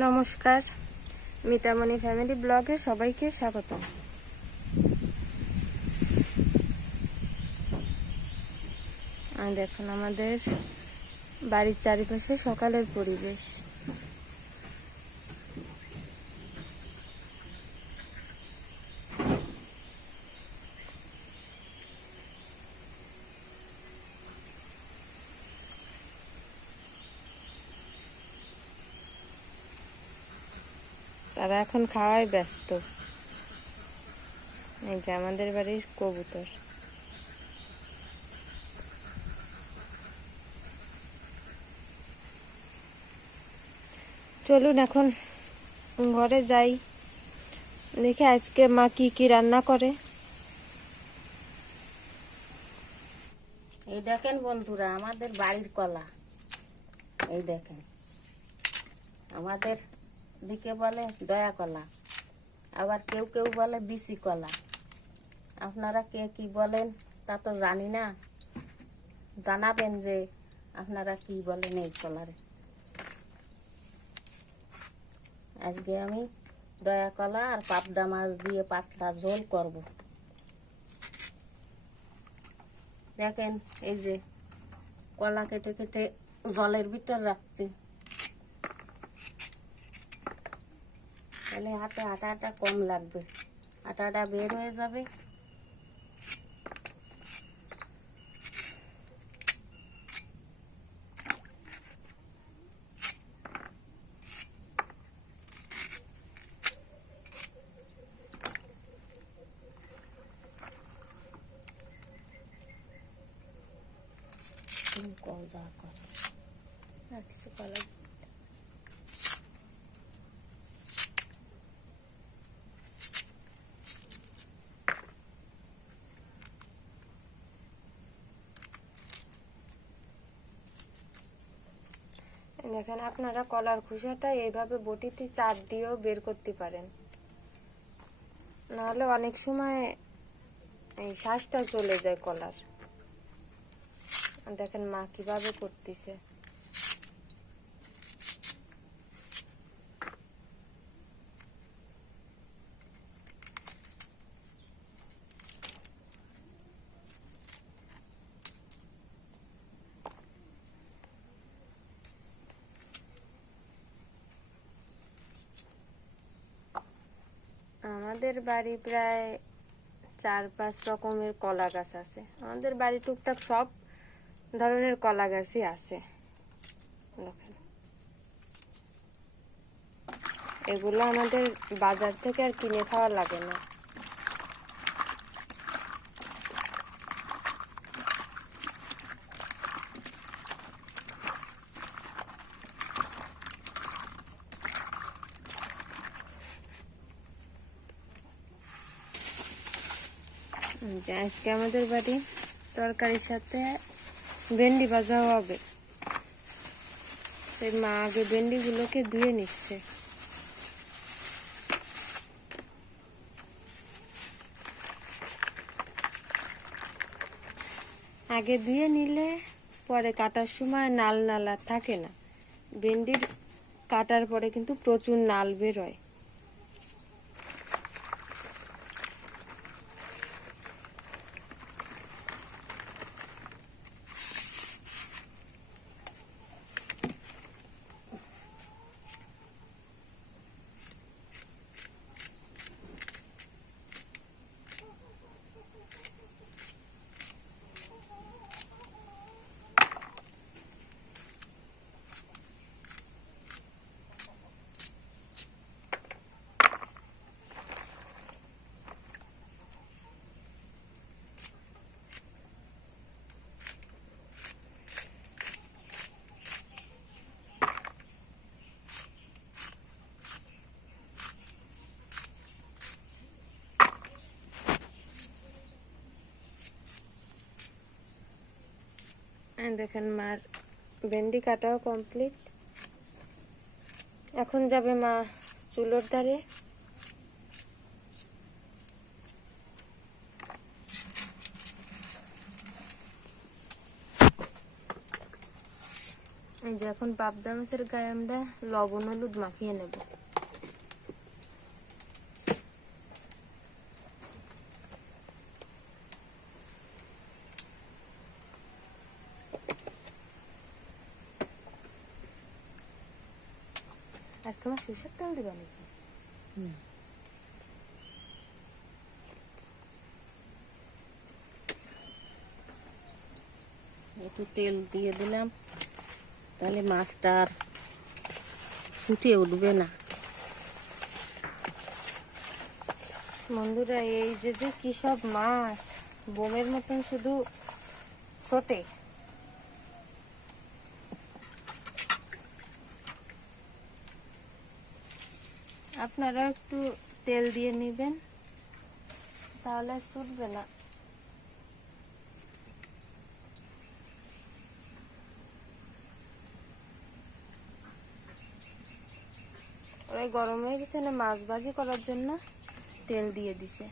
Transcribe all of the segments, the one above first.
নমস্কার, মিতামণি ফ্যামিলি ব্লগে সবাইকে স্বাগত। দেখুন আমাদের বাড়ির চারিপাশে সকালের পরিবেশ। তারা এখন খাওয়ায় ব্যস্ত। এই যে আমাদের বাড়ির কবুতর। চলুন এখন ঘরে যাই, দেখি আজকে মা কি কি রান্না করে। এই দেখেন বন্ধুরা, আমাদের বাড়ির কলা। এই দেখেন, আমাদের দিকে বলে দয়া কলা, আবার কেউ কেউ বলে বিচি কলা। আপনারা কে কি বলেন তা তো জানি না, জানাবেন যে আপনারা কি বলেন এই কলারে। আজকে আমি দয়া কলা আর পাবদা মাছ দিয়ে পাতলা ঝোল করব। দেখেন এই যে কলা কেটে কেটে জলের ভিতর রাখতে, তাহলে হাতে আটাটা কম লাগবে, আটাটা বের হয়ে যাবে। আর কিছু কলা দেখেন আপনারা কলার খোসাটা এইভাবে বটিতে চাপ দিয়েও বের করতে পারেন, নাহলে অনেক সময় এই শ্বাসটা চলে যায় কলার। দেখেন মা কিভাবে করতেছে। আমাদের বাড়ি প্রায় 4-5 রকমের কলা গাছ আছে। আমাদের বাড়ি টুকটাক সব ধরনের কলা গাছই আছে। দেখেন এগুলো আমাদের বাজার থেকে আর কিনে খাওয়া লাগে না। যে আজকে আমাদের বাড়ি তরকারির সাথে ভেন্ডি ভাজা হবে। সেই মা আগে ভেন্ডিগুলোকে ধুয়ে নিচ্ছে। আগে ধুয়ে নিলে পরে কাটার সময় নাল নাল আর থাকে না। ভেন্ডির কাটার পরে কিন্তু প্রচুর নাল বেরোয়। দেখেন মার ভেন্ডি কাটাও কমপ্লিট। এখন যাবে মা চুলোর ধারে। এই যে এখন এখন পাবদা মাছের গায়ে আমরা লবণ হলুদ মাখিয়ে নেব। আজকে আমার সরষের তেল দিবা নাকি? একটু তেল দিয়ে দিলাম, তাহলে মাছটা আর ছুটে উঠবে না। বন্ধুরা, এই যে যে কি সব মাছ, বোমের মতন শুধু ছোটে। আপনারা একটু তেল দিয়ে নেবেন, তাহলে ছুটবে না। ওরাই গরম হয়ে গেছে না, মাছ ভাজি করার জন্য তেল দিয়ে দিছে।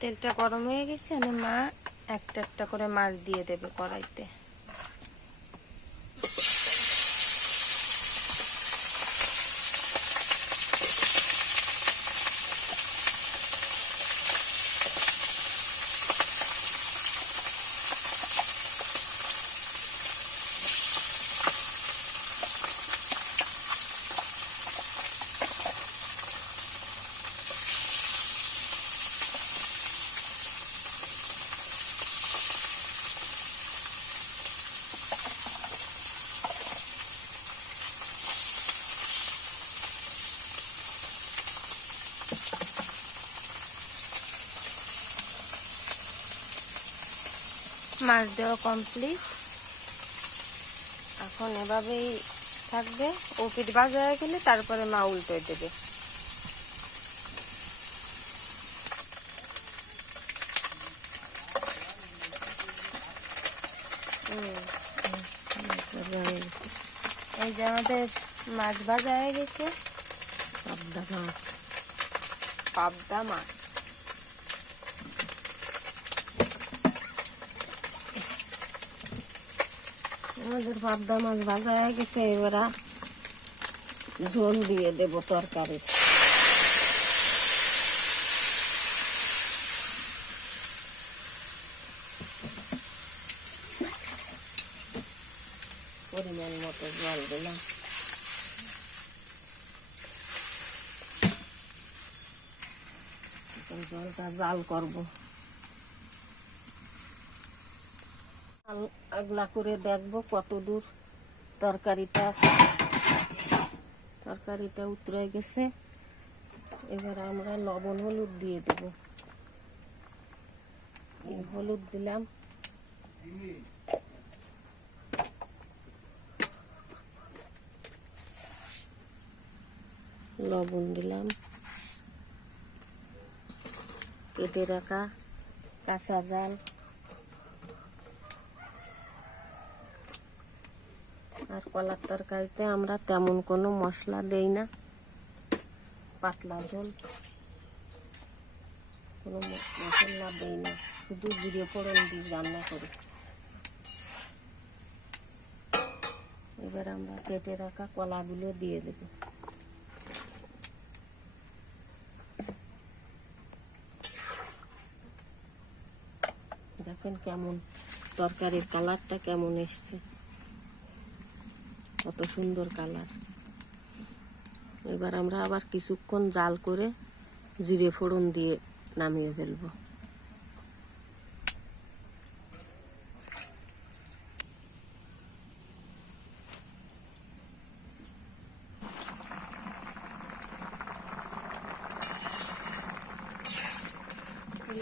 তেলটা গরম হয়ে গেছে না, মা একটা একটা করে মাছ দিয়ে দেবে কড়াইতে। মাছ দেওয়া কমপ্লিট। এখন এভাবেই থাকবে। ও পিঠ ভাজা হয়ে গেলে তারপরে মা উল্টে দেবে। এই যে আমাদের মাছ ভাজা হয়ে গেছে। পাবদা মাছ, পাবদা মাছ। আমাদের পাবদা মাছ ভাজা হয়ে গেছে। এবার ঝোল দিয়ে দেবো তরকারি। পরিমাণ মতো জল দিলাম। জলটা জাল করবো। আগলা করে দেখবো কত দূর তরকারিটা উতরে গেছে। এবার আমরা লবণ হলুদ দিয়ে দেবো। হলুদ দিলাম, লবণ দিলাম, কেটে রাখা কাঁচা জাল আর কলার তরকারিতে আমরা তেমন কোনো মশলা দেই না, পাতলা ঝোল, কোনো মশলা দেই না, শুধু জিরে ফোড়ন দিয়ে রান্না করি। এবার আমরা কেটে রাখা কলাগুলো দিয়ে দেব। দেখেন কেমন তরকারির কালারটা কেমন এসছে, কত সুন্দর কালার। এবার আমরা আবার কিছুক্ষণ জাল করে জিরে ফোড়ন দিয়ে নামিয়ে ফেলবো।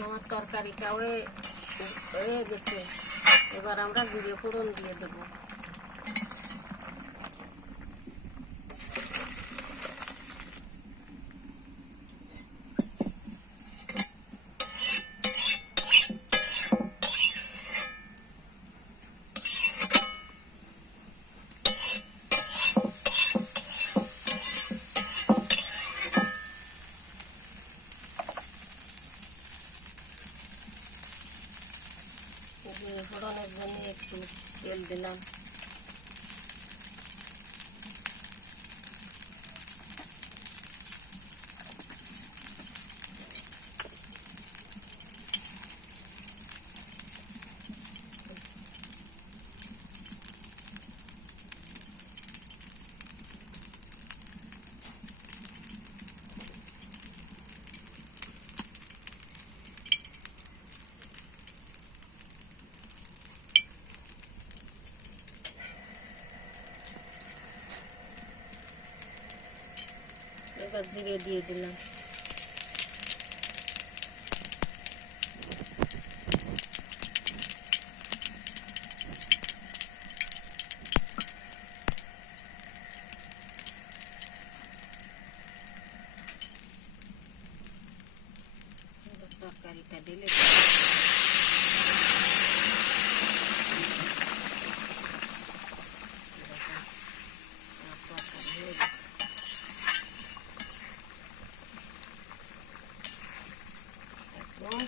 আমার তরকারিটা হয়ে গেছে। এবার আমরা জিরে ফোড়ন দিয়ে দেবো। ফোড়নের জন্য তেল দিলাম, এবার জিরে দিয়ে দিলাম, তরকারিটা ঢেলে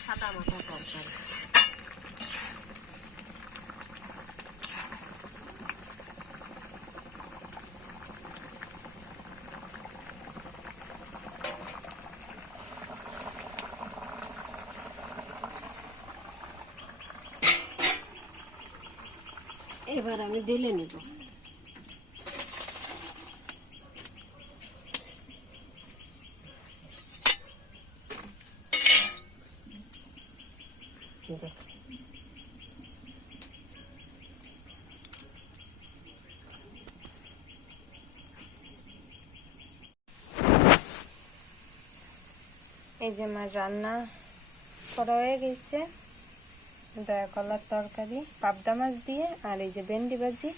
সাদা মাথা তরকারি। এবার আমি ঢেলে নেব। এই যে আমার রান্না করা হয়ে গেছে, দয়া কলার তরকারি পাবদা মাছ দিয়ে, আর এই যে ভেন্ডি ভাজি,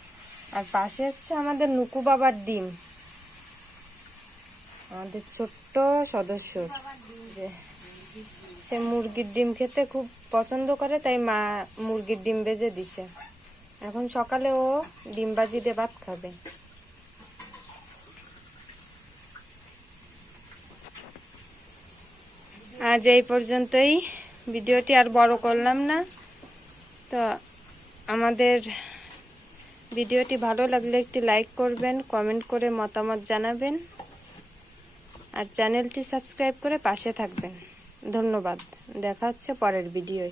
আর পাশে হচ্ছে আমাদের নুকু বাবার ডিম, আমাদের ছোট্ট সদস্য যে সে মুরগির ডিম খেতে খুব পছন্দ করে, তাই মা মুরগির ডিম ভেজে দিছে। এখন সকালে ও ডিম ভাজি দিয়ে ভাত খাবে। আজ এই পর্যন্তই, ভিডিওটি আর বড় করলাম না। তো আমাদের ভিডিওটি ভালো লাগলে একটি লাইক করবেন, কমেন্ট করে মতামত জানাবেন, আর চ্যানেলটি সাবস্ক্রাইব করে পাশে থাকবেন। ধন্যবাদ। দেখা হচ্ছে পরের ভিডিওয়।